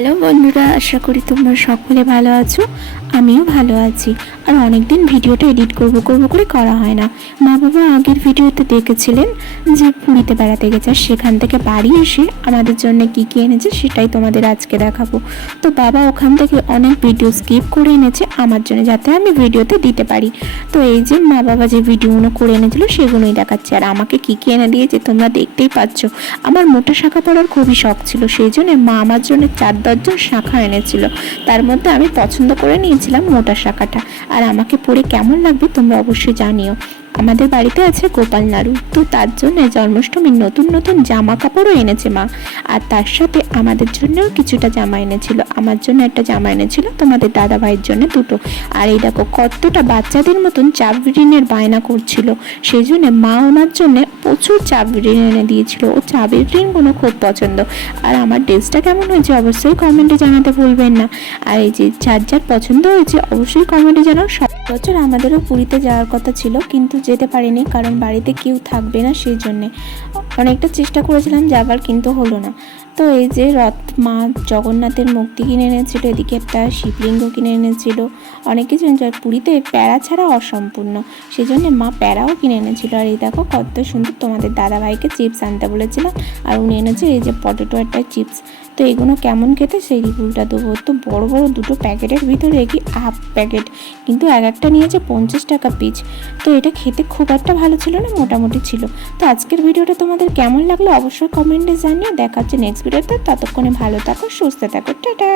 Hello বন্ধুরা আশা করি তোমরা সকলে ভালো আছো। আমিও ভালো আছি। আর অনেকদিন ভিডিওটা এডিট করব করব করে করা হয় না। মা বাবা আগের ভিডিওতে দেখেছিলেন যে পুরীতে বেড়াতে গেছে, আর সেখান থেকে বাড়ি এসে আমাদের জন্য কি কী এনেছে সেটাই তোমাদের আজকে দেখাবো। তো বাবা ওখান থেকে অনেক ভিডিও স্কিপ করে এনেছে, আমার জন্য যাতে আমি ভিডিওতে দিতে পারি। তো এই যে মা বাবা যে ভিডিওগুলো করে এনেছিল সেগুলোই দেখাচ্ছে। আর আমাকে কি কী এনে দিয়েছে তোমরা দেখতেই পাচ্ছ। আমার মোটা শাখা পড়ার খুবই শখ ছিল, সেই জন্য মা আমার জন্য চার দশজন শাখা এনেছিল। তার মধ্যে আমি পছন্দ করে নিয়েছিলাম মোটা শাখাটা। আর আমাকে পরে কেমন লাগবে তোমরা অবশ্যই জানিও। আমাদের বাড়িতে আছে গোপাল নাড়ু। তো তার জন্য জন্মাষ্টমীর নতুন নতুন জামা কাপড়ও এনেছে মা। আর তার সাথে আমাদের জন্যও কিছুটা জামা এনেছিল। আমার জন্য একটা জামা এনেছিল, তোমাদের দাদা ভাইয়ের জন্য দুটো। আর এই দেখো, কতটা বাচ্চাদের মতন চাবরিনের বায়না করছিল। সেই জন্য মা ওনার জন্য প্রচুর চাবরিন এনে দিয়েছিল। ও চাবির রিনগুলো খুব পছন্দ। আর আমার ড্রেসটা কেমন হয়েছে অবশ্যই কমেন্টে জানাতে ভুলবেন না। আর এই যে যার পছন্দ হয়েছে, অবশ্যই কমেন্টে জানাও। সব বছর আমাদেরও পুরীতে যাওয়ার কথা ছিল, কিন্তু যেতে পারিনি কারণ বাড়িতে কেউ থাকবে না সেই জন্যে। অনেকটা চেষ্টা করেছিলাম, যাবার কিন্তু হলো না। তো এই যে রথ, মা জগন্নাথের মূর্তি কিনে এনেছিল, এদিকে একটা শিবলিঙ্গ কিনে এনেছিল। অনেক কিছু আর পুরীতে প্যারা ছাড়া অসম্পূর্ণ। সেই জন্য মা প্যারাও কিনে এনেছিল। আর এই দেখো কত সুন্দর তোমাদের দাদাভাইকে চিপস আনতে বলেছিলাম আর উনি এনেছে এই যে পটেটো একটা চিপস। তো এগুলো কেমন খেতে? সেই রিভিউটা দেবো। তো বড় বড় দুটো প্যাকেটের ভিতরে কি হাফ প্যাকেট, কিন্তু এক একটা নিয়েছে পঞ্চাশ টাকা পিচ। তো এটা খেতে খুব একটা ভালো ছিল না, মোটামুটি ছিল। তো আজকের ভিডিওটা তোমাদের কেমন লাগল অবশ্যই কমেন্টে জানিয়ে দেখা হচ্ছে নেক্সট ভিডিওতে, ততক্ষণে ভালো থাকো, সুস্থ থাকো, টাটা!